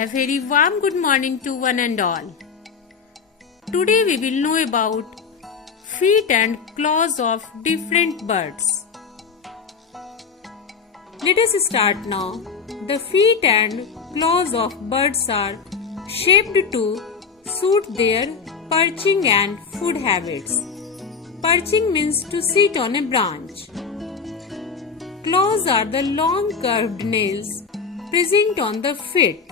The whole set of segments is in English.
A very warm good morning to one and all. Today we will know about feet and claws of different birds. Let us start now. The feet and claws of birds are shaped to suit their perching and food habits. Perching means to sit on a branch. Claws are the long curved nails present on the feet.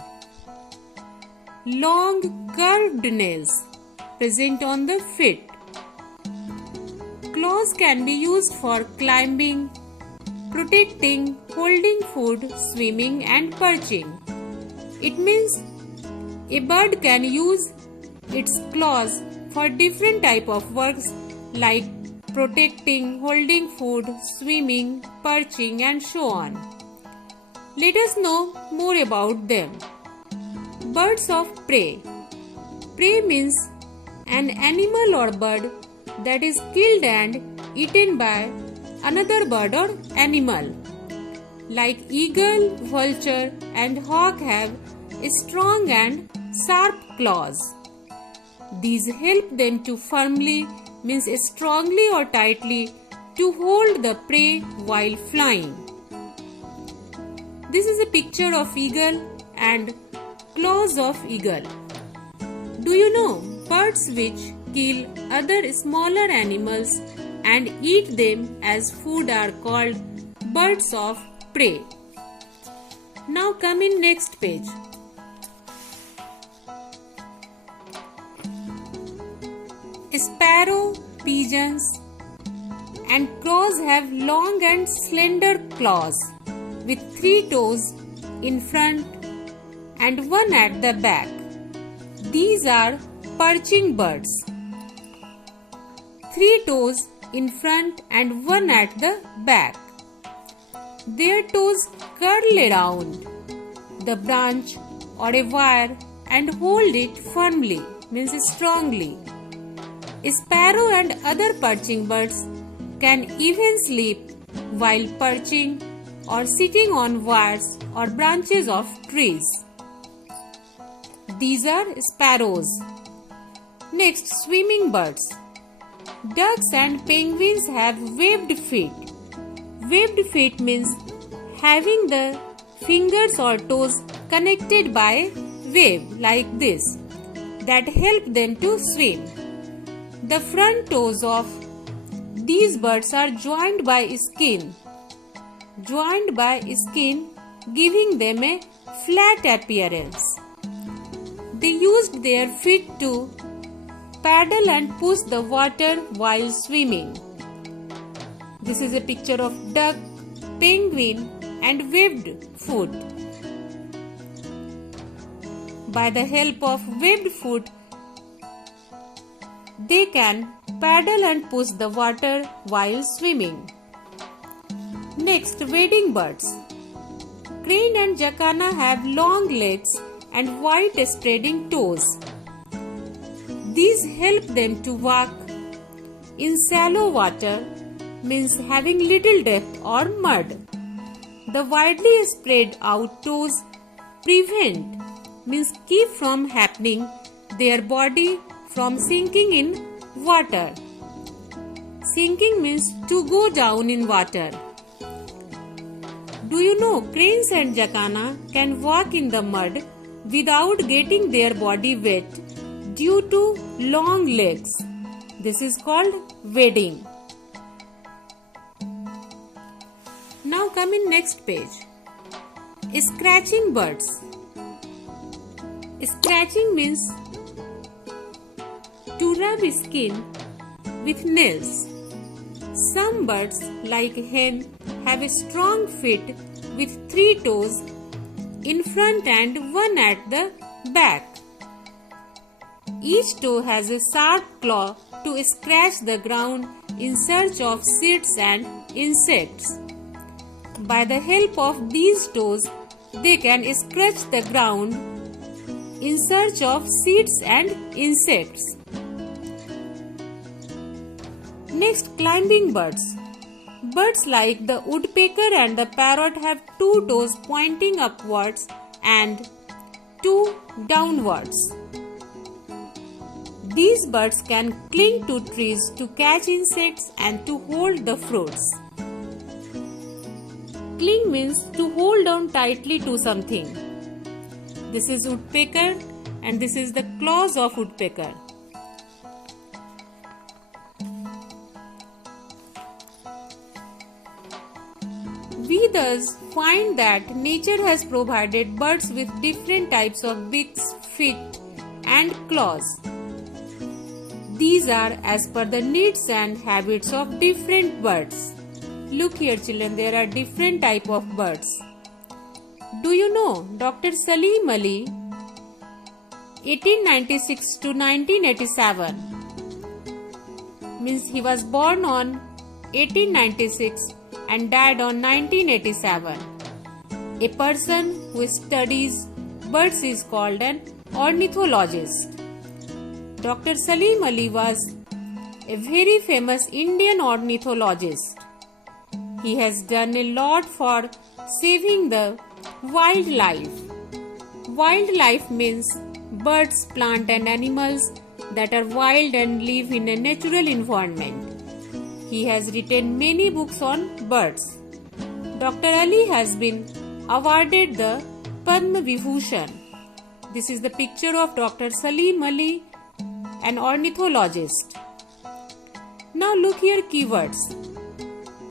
Long curved nails present on the feet. Claws can be used for climbing, protecting, holding food, swimming and perching. It means a bird can use its claws for different type of works like protecting, holding food, swimming, perching and so on. Let us know more about them. Birds of prey. Prey means an animal or bird that is killed and eaten by another bird or animal. Like eagle, vulture and hawk have strong and sharp claws. These help them to firmly, means strongly or tightly, to hold the prey while flying. This is a picture of eagle and claws of eagle. Do you know birds which kill other smaller animals and eat them as food are called birds of prey? Now come in next page. Sparrow, pigeons and crows have long and slender claws with 3 toes in front and 1 at the back. These are perching birds. 3 toes in front and 1 at the back. Their toes curl around the branch or a wire and hold it firmly, means strongly. Sparrow and other perching birds can even sleep while perching or sitting on wires or branches of trees. These are sparrows. Next, swimming birds. Ducks and penguins have webbed feet. Webbed feet means having the fingers or toes connected by a web like this that help them to swim. The front toes of these birds are joined by skin. Giving them a flat appearance. They used their feet to paddle and push the water while swimming. This is a picture of duck, penguin and webbed foot. By the help of webbed foot, they can paddle and push the water while swimming. Next, wading birds. Crane and jacana have long legs and wide spreading toes. These help them to walk in shallow water, means having little depth or mud. The widely spread out toes prevent, means keep from happening their body from sinking in water. Sinking means to go down in water. Do you know cranes and jacana can walk in the mud without getting their body wet due to long legs? This is called wading. Now come in next page. Scratching birds. Scratching means to rub skin with nails. Some birds like hen have a strong feet with 3 toes in front and 1 at the back. Each toe has a sharp claw to scratch the ground in search of seeds and insects. By the help of these toes, they can scratch the ground in search of seeds and insects. Next, climbing birds. Birds like the woodpecker and the parrot have 2 toes pointing upwards and 2 downwards. These birds can cling to trees to catch insects and to hold the fruits. Cling means to hold on tightly to something. This is woodpecker and this is the claws of woodpecker. We thus find that nature has provided birds with different types of beaks, feet and claws. These are as per the needs and habits of different birds. Look here children, there are different type of birds. Do you know Dr. Salim Ali, 1896 to 1987, means he was born on 1896 and died on 1987. A person who studies birds is called an ornithologist. Dr. Salim Ali was a very famous Indian ornithologist. He has done a lot for saving the wildlife. Wildlife means birds, plants and animals that are wild and live in a natural environment. He has written many books on birds. Dr. Ali has been awarded the Padma Vibhushan. This is the picture of Dr. Salim Ali, an ornithologist. Now look here keywords.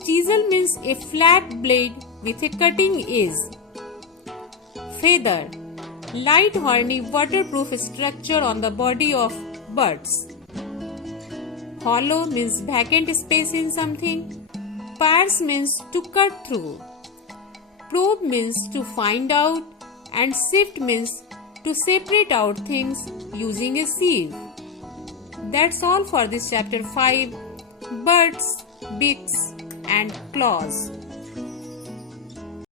Chisel means a flat blade with a cutting edge. Feather, light horny waterproof structure on the body of birds. Hollow means vacant space in something. Pierce means to cut through. Probe means to find out, and sift means to separate out things using a sieve. That's all for this chapter 5, birds, beaks and claws.